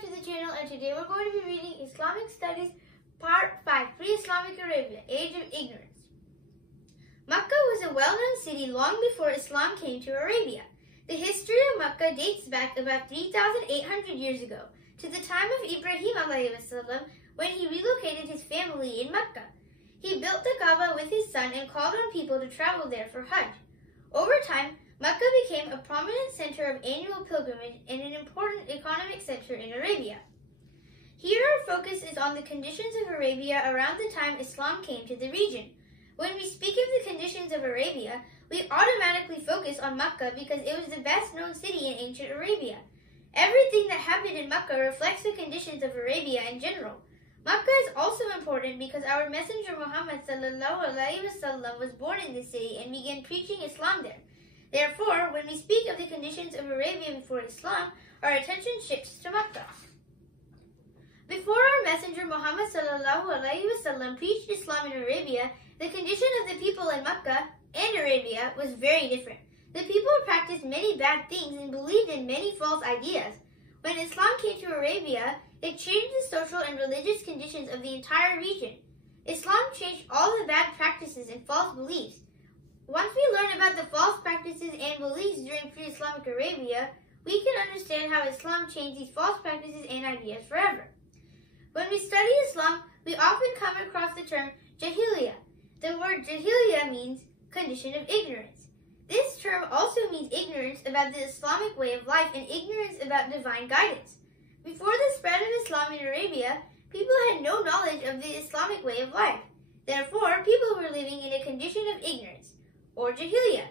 back to the channel, and today we're going to be reading Islamic Studies Part 5, Pre-Islamic Arabia, Age of Ignorance. Makkah was a well-known city long before Islam came to Arabia. The history of Makkah dates back about 3,800 years ago, to the time of Ibrahim ﷺ, when he relocated his family in Makkah. He built the Kaaba with his son and called on people to travel there for Hajj. Over time, Makkah became a prominent center of annual pilgrimage and an important economic center in Arabia. Here our focus is on the conditions of Arabia around the time Islam came to the region. When we speak of the conditions of Arabia, we automatically focus on Makkah because it was the best known city in ancient Arabia. Everything that happened in Makkah reflects the conditions of Arabia in general. Makkah is also important because our Messenger Muhammad ﷺ was born in this city and began preaching Islam there. Therefore, when we speak of the conditions of Arabia before Islam, our attention shifts to Makkah. Before our Messenger Muhammad ﷺ preached Islam in Arabia, the condition of the people in Makkah and Arabia was very different. The people practiced many bad things and believed in many false ideas. When Islam came to Arabia, it changed the social and religious conditions of the entire region. Islam changed all the bad practices and false beliefs. Once we learn about the false practices and beliefs during pre-Islamic Arabia, we can understand how Islam changed these false practices and ideas forever. When we study Islam, we often come across the term Jahiliyyah. The word Jahiliyyah means condition of ignorance. This term also means ignorance about the Islamic way of life and ignorance about divine guidance. Before the spread of Islam in Arabia, people had no knowledge of the Islamic way of life. Therefore, people were living in a condition of ignorance, or Jahiliyyah.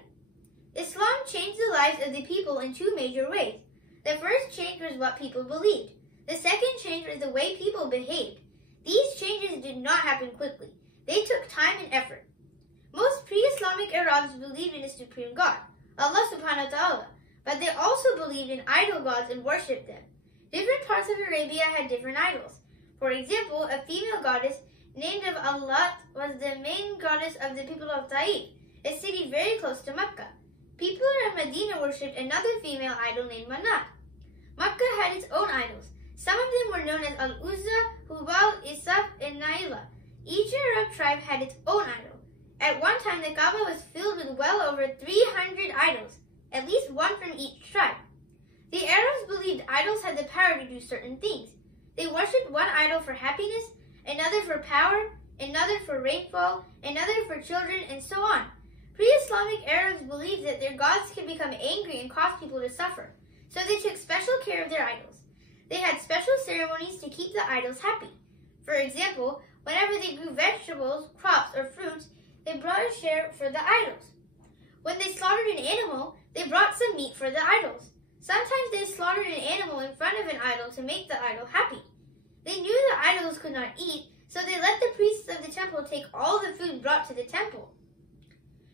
Islam changed the lives of the people in two major ways. The first change was what people believed. The second change was the way people behaved. These changes did not happen quickly. They took time and effort. Most pre-Islamic Arabs believed in a supreme God, Allah subhanahu wa ta'ala, but they also believed in idol gods and worshipped them. Different parts of Arabia had different idols. For example, a female goddess named of Allah was the main goddess of the people of Taif, a city very close to Makkah. People in Medina worshipped another female idol named Manat. Makkah had its own idols. Some of them were known as Al-Uzza, Hubal, Isaf, and Naila. Each Arab tribe had its own idol. At one time, the Kaaba was filled with well over 300 idols, at least one from each tribe. The Arabs believed idols had the power to do certain things. They worshipped one idol for happiness, another for power, another for rainfall, another for children, and so on. Pre-Islamic Arabs believed that their gods could become angry and cause people to suffer, so they took special care of their idols. They had special ceremonies to keep the idols happy. For example, whenever they grew vegetables, crops, or fruits, they brought a share for the idols. When they slaughtered an animal, they brought some meat for the idols. Sometimes they slaughtered an animal in front of an idol to make the idol happy. They knew the idols could not eat, so they let the priests of the temple take all the food brought to the temple.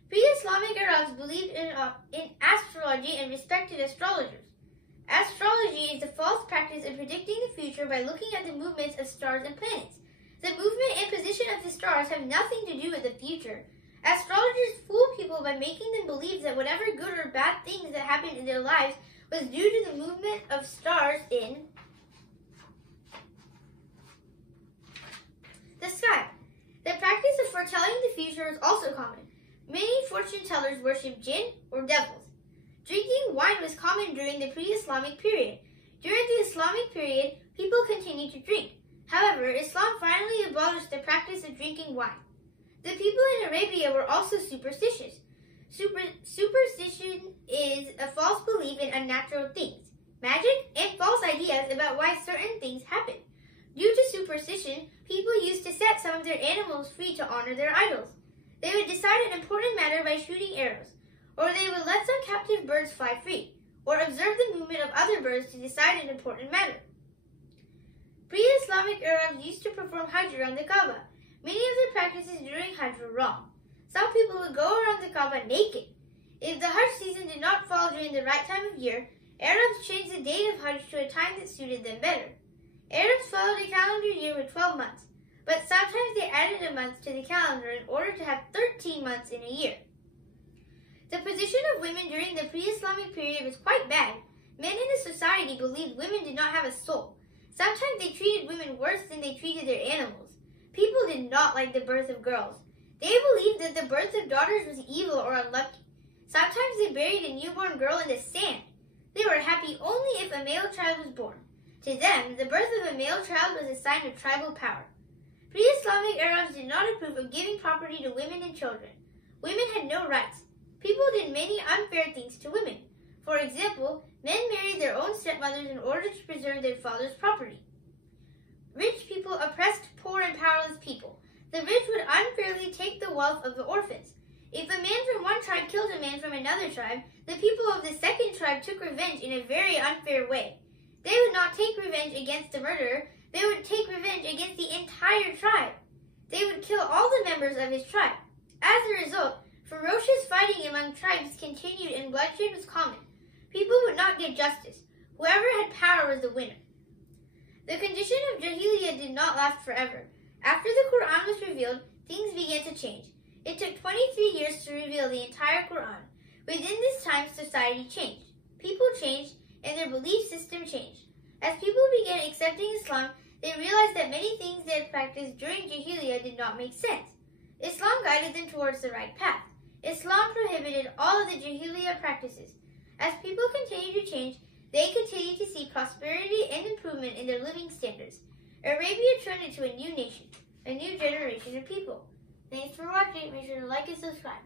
Pre-Islamic Arabs believed in astrology and respected astrologers. Astrology is the false practice of predicting the future by looking at the movements of stars and planets. The movement and position of the stars have nothing to do with the future. Astrologers fool people by making them believe that whatever good or bad things that happened in their lives was due to the movement of stars in the sky. The practice of foretelling the future is also common. Many fortune tellers worship jinn or devils. Drinking wine was common during the pre-Islamic period. During the Islamic period, people continued to drink. However, Islam finally abolished the practice of drinking wine. The people in Arabia were also superstitious. Superstition is a false belief in unnatural things, magic, and false ideas about why certain things happen. Due to superstition, people used to set some of their animals free to honor their idols. They would decide an important matter by shooting arrows, or they would let some captive birds fly free, or observe the movement of other birds to decide an important matter. Pre-Islamic Arabs used to perform Hajj around the Kaaba. Many of the practices during Hajj were wrong. Some people would go around the Kaaba naked. If the Hajj season did not fall during the right time of year, Arabs changed the date of Hajj to a time that suited them better. Arabs followed a calendar year with 12 months, but sometimes they added a month to the calendar in order to have 13 months in a year. The position of women during the pre-Islamic period was quite bad. Men in the society believed women did not have a soul. Sometimes they treated women worse than they treated their animals. People did not like the birth of girls. They believed that the birth of daughters was evil or unlucky. Sometimes they buried a newborn girl in the sand. They were happy only if a male child was born. To them, the birth of a male child was a sign of tribal power. Pre-Islamic Arabs did not approve of giving property to women and children. Women had no rights. People did many unfair things to women. For example, men married their own stepmothers in order to preserve their father's property. Rich people oppressed poor and powerless people. The rich would unfairly take the wealth of the orphans. If a man from one tribe killed a man from another tribe, the people of the second tribe took revenge in a very unfair way. They would not take revenge against the murderer. They would take revenge against the entire tribe. They would kill all the members of his tribe. As a result, ferocious fighting among tribes continued and bloodshed was common. People would not get justice. Whoever had power was the winner. The condition of Jahiliyyah did not last forever. After the Quran was revealed, things began to change. It took 23 years to reveal the entire Quran. Within this time, society changed. People changed, and their belief system changed. As people began accepting Islam, they realized that many things they had practiced during Jahiliyyah did not make sense. Islam guided them towards the right path. Islam prohibited all of the Jahiliyyah practices. As people continued to change, they continued to see prosperity and improvement in their living standards. Arabia turned into a new nation, a new generation of people. Thanks for watching. Make sure to like and subscribe.